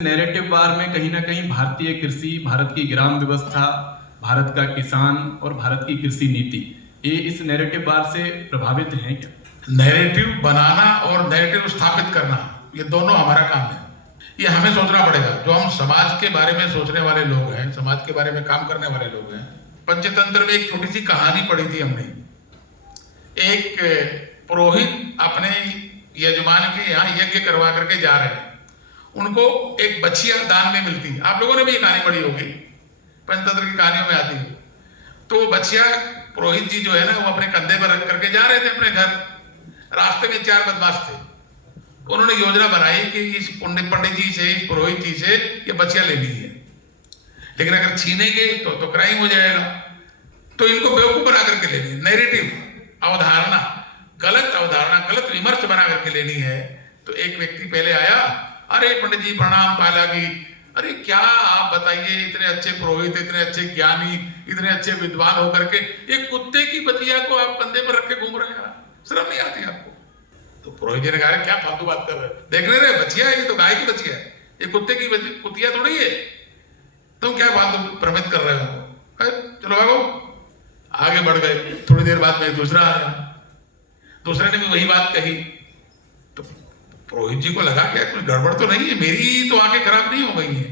Narrative वार में कहीं ना कहीं भारतीय कृषि, भारत की ग्राम व्यवस्था, भारत का किसान और भारत की कृषि नीति, ये इस नैरेटिव वार से प्रभावित हैं क्या? नैरेटिव बनाना और नैरेटिव स्थापित करना, ये दोनों हमारा काम है। ये हमें सोचना पड़ेगा। जो हम समाज के बारे में सोचने वाले लोग हैं, समाज के बारे में काम करने वाले लोग हैं। पंचतंत्र में एक छोटी सी कहानी पढ़ी थी हमने। एक पुरोहित अपने यजमान के यहाँ यज्ञ करवा करके जा रहे हैं। उनको एक बछिया दान में मिलती है। आप लोगों ने भी ये कहानी पढ़ी होगी, पंचतंत्र की कहानियों में आती है। तो बछिया पुरोहित जी जो है ना, वो अपने कंधे पर रख करके जा रहे थे अपने घर। रास्ते में 4 बदमाश थे। उन्होंने योजना बनाई कि इस पंडित जी से, इस पुरोहित जी से ये बछिया लेनी है, लेकिन अगर छीनेंगे तो क्राइम हो जाएगा। तो इनको बेवकूफ बना करके लेनी है। नैरेटिव, अवधारणा, गलत अवधारणा, गलत विमर्श बना करके लेनी है। तो एक व्यक्ति पहले आया, अरे पंडित जी प्रणाम, पालागी, अरे क्या आप बताइए, इतने अच्छे पुरोहित, इतने अच्छे ज्ञानी, इतने अच्छे विद्वान होकर के एक कुत्ते की बछिया को आप कंधे पर रख के घूम रहे हैं, शर्म नहीं आती आपको? तो पुरोहित जी ने कहा, क्या फालतू बात कर रहे हैं, देख ले रहे बछिया है, ये तो गाय की बछिया है, ये कुत्ते की कुतिया थोड़ी है, तुम क्या फालतू भ्रमित कर रहे हो? चलो भागो। आगे बढ़ गए। थोड़ी देर बाद में दूसरा आया, दूसरे ने भी वही बात कही। तो पुरोहित जी को लगा क्या कुछ गड़बड़ तो नहीं है, मेरी तो आंखें खराब नहीं हो गई है,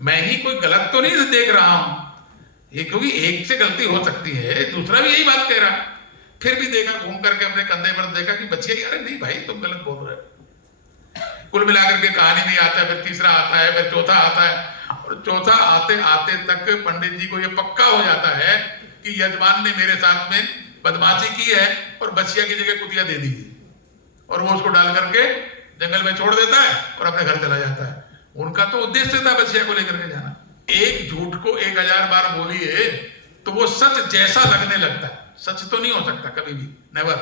मैं ही कोई गलत तो नहीं देख रहा हूं ये, क्योंकि एक से गलती हो सकती है, दूसरा भी यही बात कह रहा। फिर भी देखा, घूम करके अपने कंधे पर देखा कि बच्चिया, अरे नहीं भाई तुम गलत बोल रहे हो। कुल मिलाकर के कहानी में आता है, फिर तीसरा आता है, फिर चौथा आता है, और चौथा आते आते तक पंडित जी को यह पक्का हो जाता है कि यजमान ने मेरे साथ में बदमाशी की है और बछिया की जगह कुतिया दे दी है, और वो उसको डाल करके जंगल में छोड़ देता है और अपने घर चला जाता है। उनका तो उद्देश्य था बछिया को लेकर के जाना। एक झूठ को 1000 बार बोलिए तो वो सच जैसा लगने लगता है। सच तो नहीं हो सकता कभी भी, नेवर,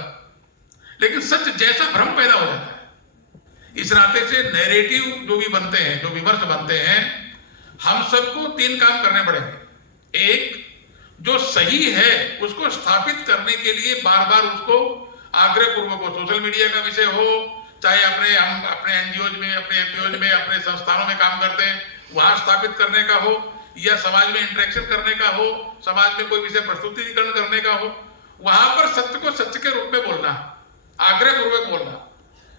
लेकिन सच जैसा भ्रम पैदा हो जाता है। इस नाते से नैरेटिव जो भी बनते हैं, जो विमर्श बनते हैं, हम सबको 3 काम करने पड़ेंगे। एक, जो सही है उसको स्थापित करने के लिए बार बार उसको आग्रह पूर्वक हो, सोशल मीडिया का विषय हो, चाहे हम अपने एनजीओज में, अपने एपीओज में, अपने संस्थानों में काम करते हैं, वहां स्थापित करने का हो, या समाज में इंटरेक्शन करने का हो, समाज में कोई विषय प्रस्तुतिकरण करने का हो, वहां पर सत्य को सत्य के रूप में बोलना, आग्रह पूर्वक बोलना।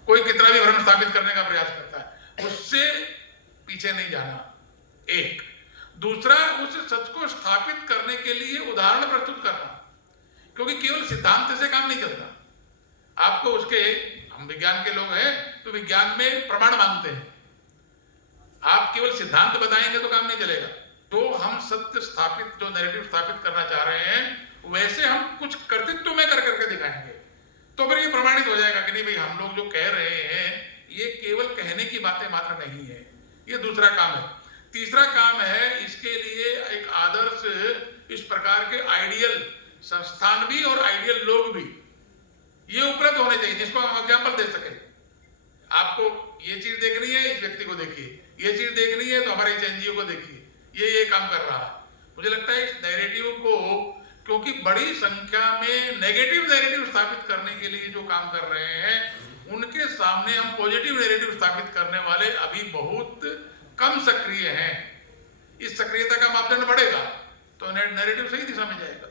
कोई कितना भी भ्रम स्थापित करने का प्रयास करता है, उससे पीछे नहीं जाना। एक, दूसरा, उस सच को स्थापित करने के लिए उदाहरण प्रस्तुत करना, क्योंकि केवल सिद्धांत से काम नहीं चलता। आपको उसके, हम विज्ञान के लोग हैं तो विज्ञान में प्रमाण मांगते हैं, आप केवल सिद्धांत बताएंगे तो काम नहीं चलेगा। तो हम सत्य स्थापित, जो नैरेटिव स्थापित करना चाह रहे हैं, वैसे हम कुछ कर्तृत्व में कर करके दिखाएंगे, तो फिर ये प्रमाणित हो जाएगा कि नहीं भाई, हम लोग जो कह रहे हैं ये केवल कहने की बातें मात्र नहीं है। ये दूसरा काम है। तीसरा काम है, इसके लिए एक आदर्श, इस प्रकार के आइडियल संस्थान भी और आइडियल लोग भी ये उपलब्ध होने चाहिए, जिसको हम एग्जाम्पल दे सके। आपको ये चीज देखनी है, इस व्यक्ति को देखिए, ये चीज देखनी है तो हमारे इस एनजीओ को देखिए, ये काम कर रहा है। मुझे लगता है इस नैरेटिव को, क्योंकि बड़ी संख्या में नेगेटिव नैरेटिव स्थापित करने के लिए जो काम कर रहे हैं, उनके सामने हम पॉजिटिव नैरेटिव स्थापित करने वाले अभी बहुत कम सक्रिय हैं। इस सक्रियता का मापदंड बढ़ेगा तो नैरेटिव सही दिशा में जाएगा।